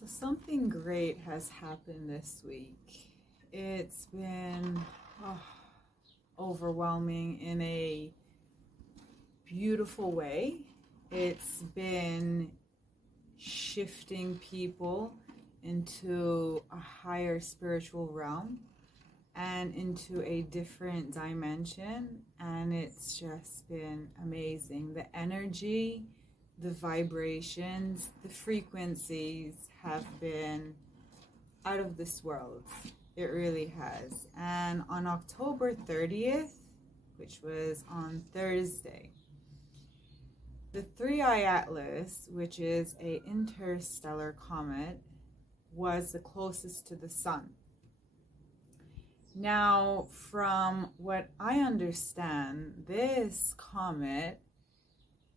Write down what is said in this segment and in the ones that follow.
So something great has happened this week. It's been overwhelming in a beautiful way. It's been shifting people into a higher spiritual realm and into a different dimension, and it's just been amazing. The energy, the vibrations, the frequencies have been out of this world. It really has. And on October 30th, which was on Thursday, the Three-Eye Atlas, which is a interstellar comet, was the closest to the sun. Now, from what I understand, this comet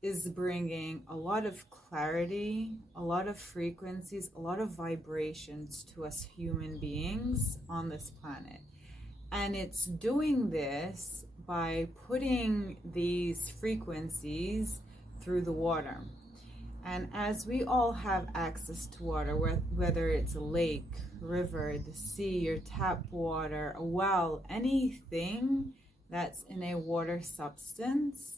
is bringing a lot of clarity, a lot of frequencies, a lot of vibrations to us human beings on this planet. And it's doing this by putting these frequencies through the water. And as we all have access to water, whether it's a lake, river, the sea, your tap water, a well, anything that's in a water substance,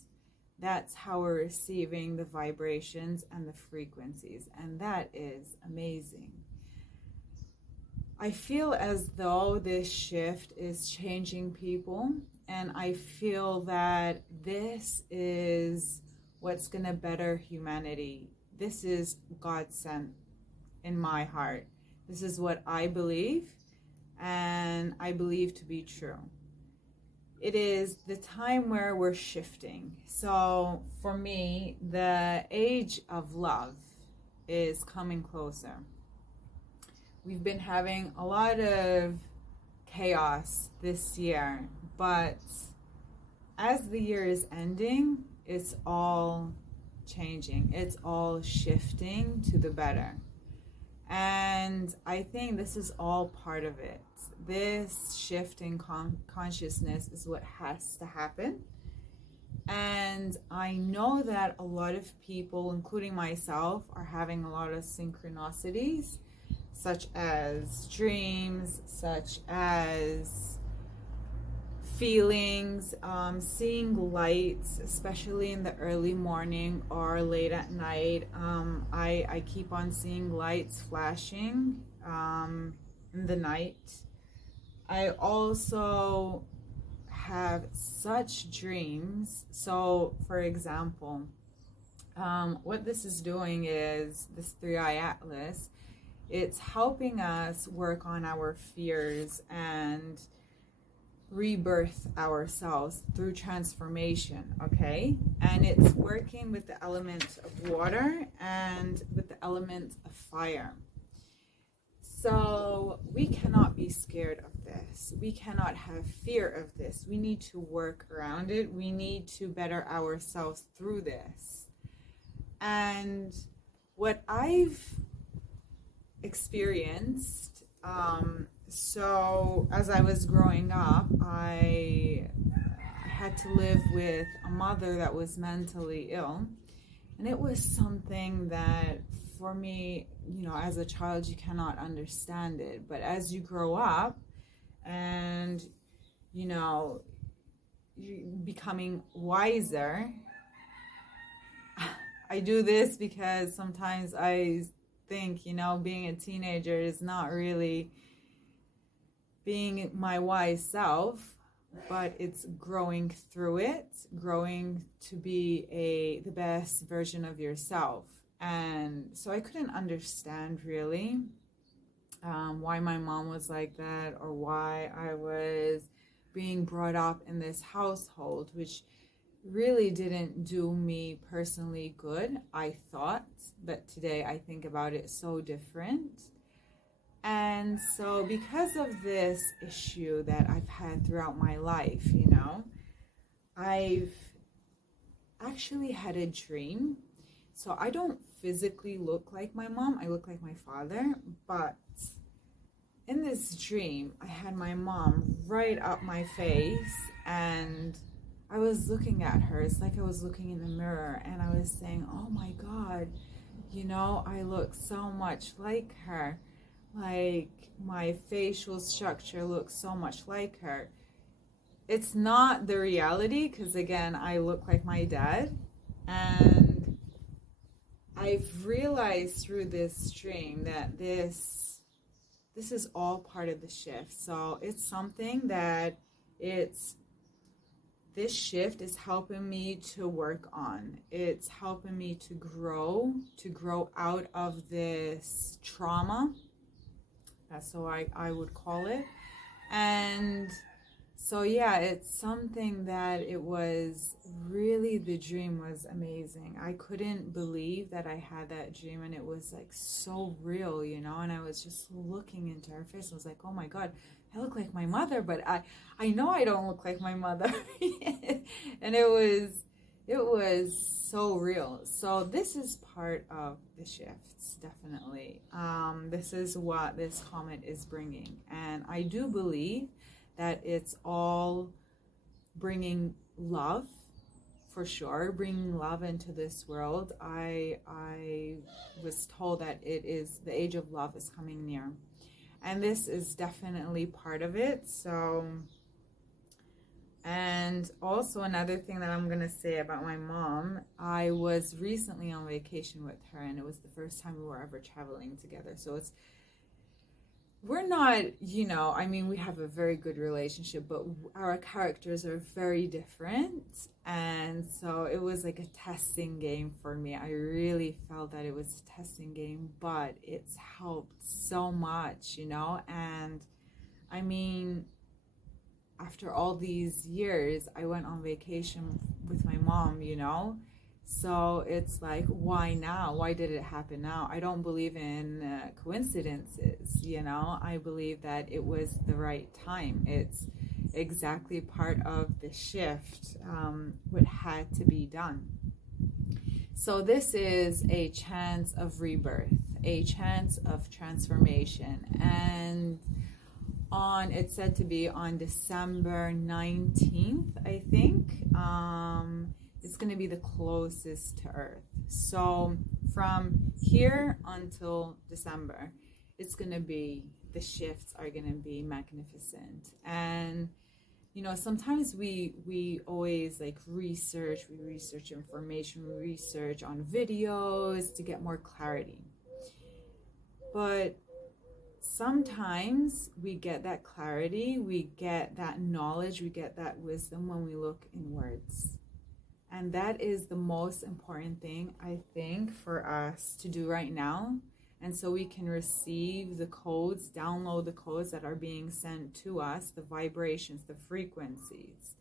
that's how we're receiving the vibrations and the frequencies. And that is amazing. I feel as though this shift is changing people, and I feel that this is what's going to better humanity. This is God sent in my heart. This is what I believe, and I believe to be true. It is the time where we're shifting. So for me, the age of love is coming closer. We've been having a lot of chaos this year, but as the year is ending, it's all changing. It's all shifting to the better. And I think this is all part of it. This shift in consciousness is what has to happen. And I know that a lot of people, including myself, are having a lot of synchronicities, such as dreams, such as feelings, seeing lights, especially in the early morning or late at night. I keep on seeing lights flashing in the night. I also have such dreams. So, for example, what this is doing is this Three-Eye Atlas. It's helping us work on our fears and rebirth ourselves through transformation, okay? And it's working with the element of water and with the element of fire. So we cannot be scared of this. We cannot have fear of this. We need to work around it. We need to better ourselves through this. And what I've experienced, so as I was growing up, I had to live with a mother that was mentally ill. And it was something that for me, as a child, you cannot understand it. But as you grow up and, you're becoming wiser, I do this because sometimes I think, being a teenager is not really being my wise self, but it's growing through it, growing to be the best version of yourself. And so I couldn't understand really why my mom was like that, or why I was being brought up in this household, which really didn't do me personally good, I thought. But today I think about it so different. And so because of this issue that I've had throughout my life, I've actually had a dream. So I don't physically look like my mom, I look like my father, but in this dream, I had my mom right up my face, and I was looking at her. It's like I was looking in the mirror, and I was saying, oh my God, you know, I look so much like her. Like my facial structure looks so much like her. It's not the reality because, again, I look like my dad. And I've realized through this dream that this is all part of the shift. So it's something that it's this shift is helping me to work on. It's helping me to grow out of this trauma. That's how I would call it. And so yeah, it's something that it was really, the dream was amazing. I couldn't believe that I had that dream, and it was like so real, you know, and I was just looking into her face. I was like, oh my God, I look like my mother, but I know I don't look like my mother. And it was so real. So this is part of the shifts, definitely. This is what this comet is bringing. And I do believe that it's all bringing love, for sure, bringing love into this world. I was told that it is the age of love is coming near. And this is definitely part of it. So, and also another thing that I'm going to say about my mom, I was recently on vacation with her, and it was the first time we were ever traveling together. So we're not, you know, I mean, we have a very good relationship, but our characters are very different. And so it was like a testing game for me. I really felt that it was a testing game, but it's helped so much, you know. And I mean, after all these years, I went on vacation with my mom, you know. So it's like, why now? Why did it happen now? I don't believe in coincidences, you know. I believe that it was the right time. It's exactly part of the shift, what had to be done. So this is a chance of rebirth, a chance of transformation. And it's said to be on December 19th, I think. It's going to be the closest to Earth. So from here until December, it's going to be, the shifts are going to be magnificent. And, you know, sometimes we always like we research information, we research on videos to get more clarity. But sometimes we get that clarity, we get that knowledge, we get that wisdom when we look inwards. And that is the most important thing, I think, for us to do right now. And so we can receive the codes, download the codes that are being sent to us, the vibrations, the frequencies.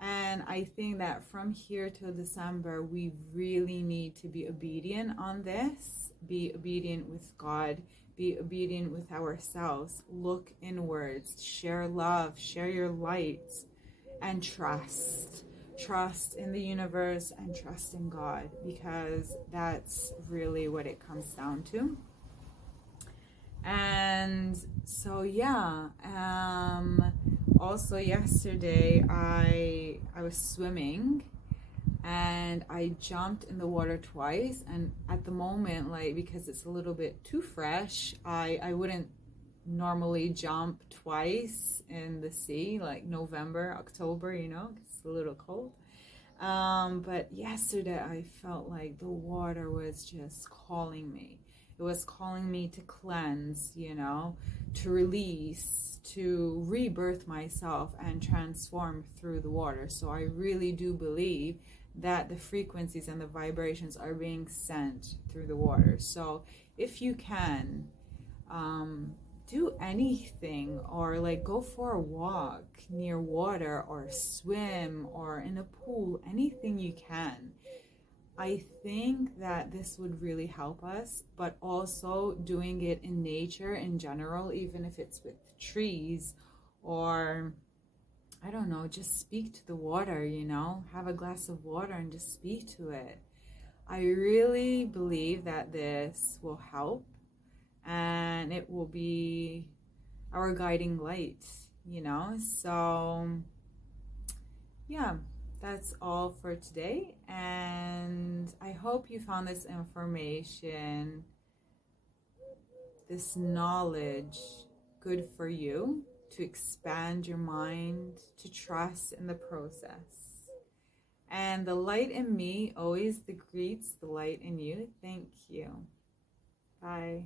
And I think that from here till December, we really need to be obedient on this, be obedient with God, be obedient with ourselves, look inwards, share love, share your light, and trust. Trust in the universe and trust in God, because that's really what it comes down to. And so yeah, also yesterday I was swimming, and I jumped in the water twice. And at the moment, like, because it's a little bit too fresh, I wouldn't normally jump twice in the sea, like November, October, you know, it's a little cold. But yesterday I felt like the water was just calling me. It was calling me to cleanse, you know, to release, to rebirth myself and transform through the water. So I really do believe that the frequencies and the vibrations are being sent through the water. So if you can, do anything, or like go for a walk near water, or swim, or in a pool, anything you can. I think that this would really help us, but also doing it in nature in general, even if it's with trees, or I don't know, just speak to the water, you know, have a glass of water and just speak to it. I really believe that this will help, and it will be our guiding light, you know. So yeah, that's all for today. And I hope you found this information, this knowledge, good for you to expand your mind, to trust in the process. And the light in me always greets the light in you. Thank you. Bye.